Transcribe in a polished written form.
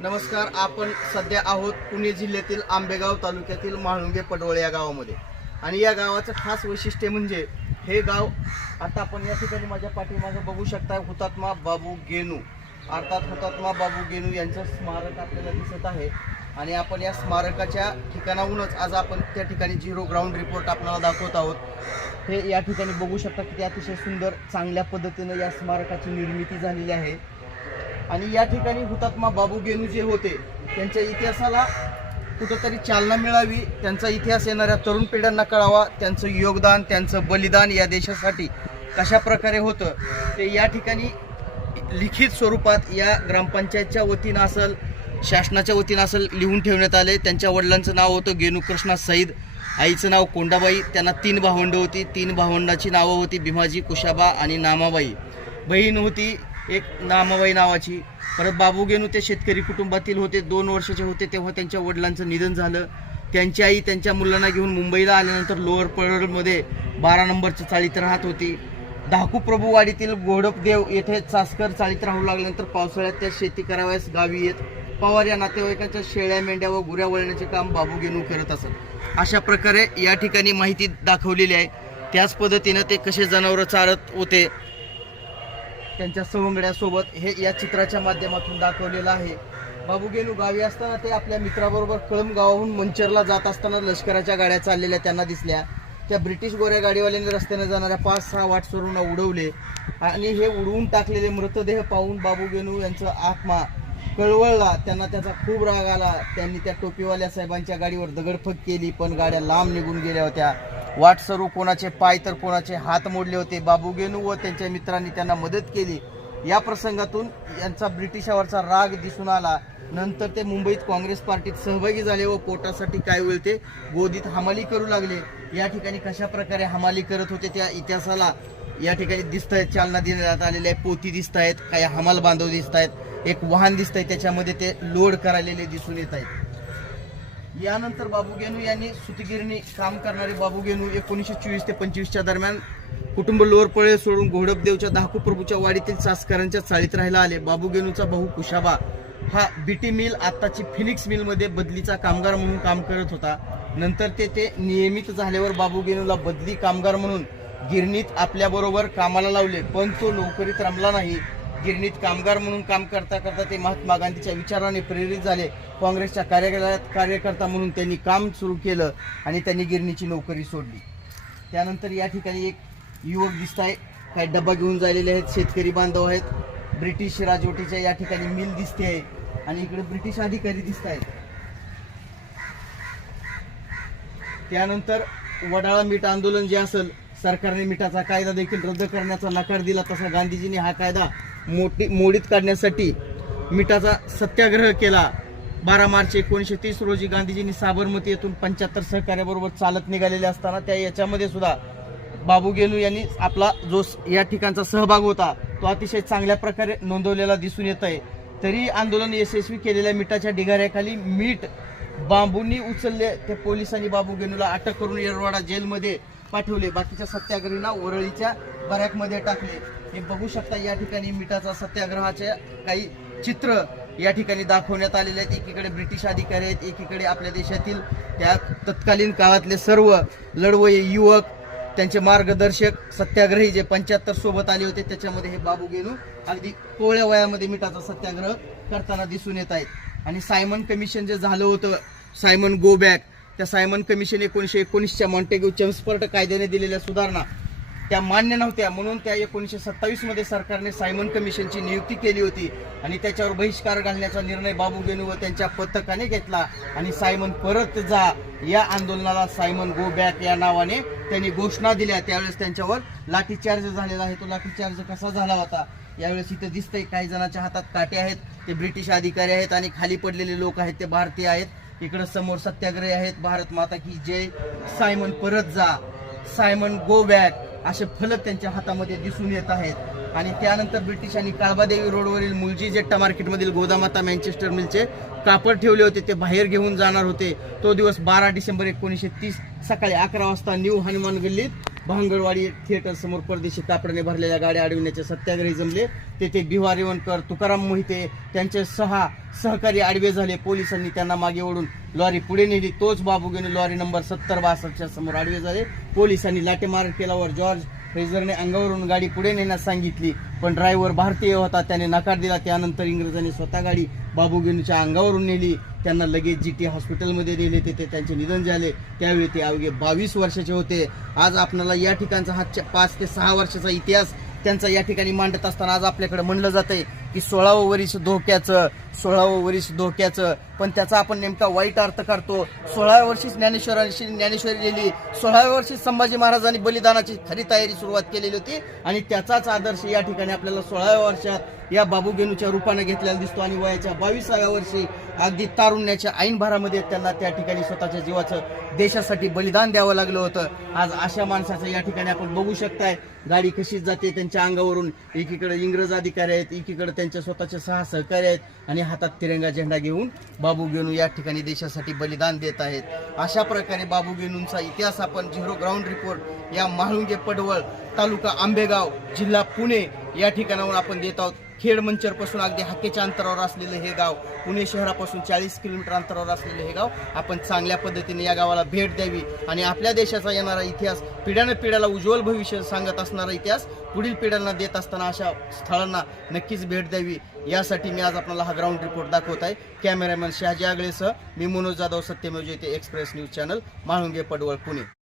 नमस्कार. आपण सध्या आहोत पुणे जिल्ह्यातील आंबेगाव तालुक्यातील म्हाळुंगे पडवळ या गावामध्ये. आणि या गावाचं खास वैशिष्ट्य म्हणजे हे गाव आता आपण या ठिकाणी माझ्या पाठीमागे बघू शकता. हुतात्मा बाबू गेनू अर्थात हुतात्मा बाबू गेनू यांचं स्मारक आपल्याला दिसत आहे. आणि आपण या स्मारकाच्या ठिकाणाहूनच आज आपण त्या ठिकाणी झिरो ग्राउंड रिपोर्ट आपल्याला दाखवत आहोत. हे या ठिकाणी बघू शकता की अतिशय सुंदर चांगल्या पद्धतीनं या स्मारकाची निर्मिती झालेली आहे. आणि या ठिकाणी हुतात्मा बाबू गेनू जे होते त्यांच्या इतिहासाला कुठंतरी चालना मिळावी, त्यांचा इतिहास येणाऱ्या तरुण पिढ्यांना कळावा, त्यांचं योगदान त्यांचं बलिदान या देशासाठी कशा प्रकारे होतं ते या ठिकाणी लिखित स्वरूपात या ग्रामपंचायतच्या वतीनं असेल शासनाच्या वतीनं असेल लिहून ठेवण्यात आले. त्यांच्या वडिलांचं नाव होतं गेनू कृष्णा सईद, आईचं नाव कोंडाबाई. त्यांना 3 भावंडं होती. 3 भावंडाची नावं होती भीमाजी, कुशाबा आणि नामाबाई. बहीण होती एक नामाबाई नावाची. परत बाबू गेनू ते शेतकरी कुटुंबातील होते. 2 वर्षाचे होते तेव्हा त्यांच्या वडिलांचं निधन झालं. त्यांची आई त्यांच्या मुलांना घेऊन मुंबईला आल्यानंतर लोअर परळमध्ये 12 नंबरच्या चाळीत राहत होती. धाकू प्रभूवाडीतील गोडपदेव येथे चासकर चाळीत राहू लागल्यानंतर पावसाळ्यात त्या शेती करावयास गावी येत पवार या नातेवाईकांच्या शेळ्या मेंढ्या व गुऱ्या वळण्याचे काम बाबू गेनू करत असत. अशा प्रकारे या ठिकाणी माहिती दाखवलेली आहे. त्याच पद्धतीनं ते कसे जनावरं चालत होते त्यांच्या सवंगड्यासोबत हे या चित्राच्या माध्यमातून दाखवलेलं आहे. बाबू गेनू गावी असताना ते आपल्या मित्राबरोबर कळंब गावाहून मंचरला जात असताना लष्कराच्या गाड्या चाललेल्या त्यांना दिसल्या. त्या ब्रिटिश गोऱ्या गाडीवाल्यांनी रस्त्याने जाणाऱ्या 5-6 वाटसरूंना उडवले आणि हे उडवून टाकलेले मृतदेह पाहून बाबू गेनू यांचा आत्मा कळवळला. त्यांना त्याचा खूप राग आला. त्यांनी त्या टोपीवाल्या साहेबांच्या गाडीवर दगडफेक केली, पण गाड्या लांब निघून गेल्या होत्या. वाटसरू कोणाचे पाय तर कोणाचे हात मोडले होते. बाबू गेनू व त्यांच्या मित्रांनी त्यांना मदत केली. या प्रसंगातून यांचा ब्रिटिशावरचा राग दिसून आला. नंतर ते मुंबईत काँग्रेस पार्टीत सहभागी झाले व पोटासाठी काय होईल ते गोदीत हमाली करू लागले. या ठिकाणी कशा प्रकारे हमाली करत होते त्या इतिहासाला या ठिकाणी दिसत आहेत, चालना देण्यात आलेली आहे. पोती दिसत आहेत, काही हमाल बांधव दिसत आहेत, एक वाहन दिसत आहे त्याच्यामध्ये ते लोड करालेले दिसून येत आहेत. यानंतर बाबू गेनू यांनी सुतगिरणी काम करणारे बाबू गेनू 1924 ते 25च्या दरम्यान कुटुंब लोअर पळे सोडून घोडपदेवच्या धाकू प्रभूच्या वाडीतील चासकरांच्या चाळीत राहायला आले. बाबू गेनूचा भाऊ कुशाबा हा बीटी मिल आत्ताची फिनिक्स मिलमध्ये बदलीचा कामगार म्हणून काम करत होता. नंतर ते नियमित झाल्यावर बाबू गेनूला बदली कामगार म्हणून गिरणीत आपल्याबरोबर कामाला लावले, पण तो नोकरीत रमला नाही. गिरणीत कामगार म्हणून काम करता करता ते महात्मा गांधीच्या विचाराने प्रेरित झाले. काँग्रेसच्या कार्यालयात कार्यकर्ता म्हणून त्यांनी काम सुरू केलं आणि त्यांनी गिरणीची नोकरी सोडली. त्यानंतर या ठिकाणी एक युवक दिसत आहे, काही डबा घेऊन झालेले आहेत, शेतकरी बांधव आहेत. ब्रिटिश राजवटीच्या या ठिकाणी मिल दिसते आहे आणि इकडे ब्रिटिश अधिकारी दिसत आहेत. त्यानंतर वडाळा मीठ आंदोलन जे असेल, सरकारने मिठाचा कायदा देखील रद्द करण्याचा नकार दिला. तसा गांधीजींनी हा कायदा मोडीत काढण्यासाठी मिठाचा सत्याग्रह केला. 12 मार्च 1930 रोजी गांधीजींनी साबरमती येथून 75 सहकार्याबरोबर चालत निघालेले असताना याच्यामध्ये सुद्धा बाबू गेनू यांनी आपला जो या ठिकाणचा सहभाग होता तो अतिशय चांगल्या प्रकारे नोंदवलेला दिसून येत आहे. तरी आंदोलन यशस्वी केलेल्या मिठाच्या ढिगाऱ्याखाली मीठ बांबूंनी उचलले. ते पोलिसांनी बाबू गेनूला अटक करून येरवाडा जेलमध्ये पाठवले. बाकीच्या सत्याग्रहींना वरळीच्या बॅरॅकमध्ये टाकले. हे बघू शकता या ठिकाणी मिठाचा सत्याग्रहाचे काही चित्र या ठिकाणी दाखवण्यात आलेले आहेत. एकीकडे ब्रिटिश अधिकारी आहेत, एकीकडे आपल्या देशातील त्या तत्कालीन काळातले सर्व लढवय्ये युवक, त्यांचे मार्गदर्शक सत्याग्रही जे 75 सोबत आले होते. त्याच्यामध्ये हे बाबू गेनू अगदी कोवळ्या वयामध्ये मिठाचा सत्याग्रह करताना दिसून येत आहेत. आणि सायमन कमिशन जे झालं होतं, सायमन गो बॅक, त्या सायमन कमिशन 1919च्या मॉन्टेग्यू चेम्सफोर्ड कायद्याने दिलेल्या सुधारणा त्या मान्य नव्हत्या. म्हणून त्या 1927 मध्ये सरकारने सायमन कमिशनची नियुक्ती केली होती आणि त्याच्यावर बहिष्कार घालण्याचा निर्णय बाबू गेनू व त्यांच्या पथकाने घेतला. आणि सायमन परत जा या आंदोलनाला सायमन गो बॅक या नावाने त्यांनी घोषणा दिल्या. त्यावेळेस त्यांच्यावर लाठीचार्ज झालेला आहे. तो लाठीचार्ज कसा झाला होता यावेळेस इथे दिसतंय. काही जणांच्या हातात काटे आहेत, ते ब्रिटिश अधिकारी आहेत आणि खाली पडलेले लोक आहेत ते भारतीय आहेत. इकडे समोर सत्याग्रही आहेत, भारत माता की जय, सायमन परत जा, सायमन गो बॅक असे फलक त्यांच्या हातामध्ये दिसून येत आहेत. आणि त्यानंतर ब्रिटिशांनी काळबादेवी रोडवरील मुलजी जेट्टा मार्केटमधील गोदामाता मँचेस्टर मिलचे कापड ठेवले होते, ते बाहेर घेऊन जाणार होते. तो दिवस 12 डिसेंबर 1930 सकाळी 11 वाजता न्यू हनुमान गल्लीत भांगरवाडी थिएटर समोर परदेशी कापडाने भरलेल्या गाड्या अडविण्याचे सत्याग्रही जमले. तेथे बिहार रेवणकर, तुकाराम मोहिते त्यांचे 6 सहकारी आडवे झाले. पोलिसांनी त्यांना मागे ओढून लॉरी पुढे नेली. तोच बाबू गेनू लॉरी नंबर 7062 समोर आडवे झाले. पोलिसांनी लाठीमार केल्यावर जॉर्ज फ्रेझरने अंगावरून गाडी पुढे नेण्यास सांगितली, पण ड्रायव्हर भारतीय होता, त्याने नकार दिला. त्यानंतर इंग्रजांनी स्वतः गाडी बाबू गेनूच्या अंगावरून नेली. त्यांना लगेच जीटी हॉस्पिटलमध्ये नेले. तेथे त्यांचे निधन झाले. त्यावेळी ते अवघे 22 वर्षाचे होते. आज आपल्याला या ठिकाणचा हा 5 ते 6 वर्षाचा इतिहास त्यांचा या ठिकाणी मांडत असताना आज आपल्याकडे म्हणलं जातंय की 16वं वर्ष धोक्याचं, पण त्याचा आपण नेमका वाईट अर्थ काढतो. 16व्या वर्षी ज्ञानेश्वरी लिहिली. 16व्या वर्षी संभाजी महाराजांनी बलिदानाची खरी तयारी सुरुवात केलेली होती आणि त्याचाच आदर्श या ठिकाणी आपल्याला 16व्या वर्षात या बाबू गेनूच्या रूपाने घेतलेला दिसतो. आणि वयाच्या 22व्या वर्षी अगदी तारुण्याच्या ऐनभारामध्ये त्यांना त्या ठिकाणी स्वतःच्या जीवाचं देशासाठी बलिदान द्यावं लागलं होतं. आज अशा माणसाचं या ठिकाणी आपण बघू शकताय गाडी कशी जाते त्यांच्या अंगावरून. एकीकडे इंग्रज अधिकारी आहेत, एकीकडे त्यांच्या स्वतःचे 6 सहकारी आहेत आणि हातात तिरंगा झेंडा घेऊन बाबू गेनू या ठिकाणी देशासाठी बलिदान देत आहेत. अशा प्रकारे बाबू गेनूंचा इतिहास आपण झिरो ग्राउंड रिपोर्ट या म्हाळुंगे पडवळ, तालुका आंबेगाव, जिल्हा पुणे या ठिकाणाहून आपण देत आहोत. खेड मंचरपासून अगदी हाकेच्या अंतरावर असलेलं हे गाव, पुणे शहरापासून 40 किलोमीटर अंतरावर असलेलं हे गाव, आपण चांगल्या पद्धतीने या गावाला भेट द्यावी आणि आपल्या देशाचा येणारा इतिहास, पिढ्याला उज्ज्वल भविष्य सांगत असणारा इतिहास पुढील पिढ्यांना देत असताना अशा स्थळांना नक्कीच भेट द्यावी. यासाठी मी आज आपल्याला हा ग्राउंड रिपोर्ट दाखवत आहे. कॅमेरामॅन शहाजी आगळेसह मी मनोज जाधव, सत्यमेव जयते, एक्सप्रेस न्यूज चॅनल, म्हाळुंगे पडवळ, पुणे.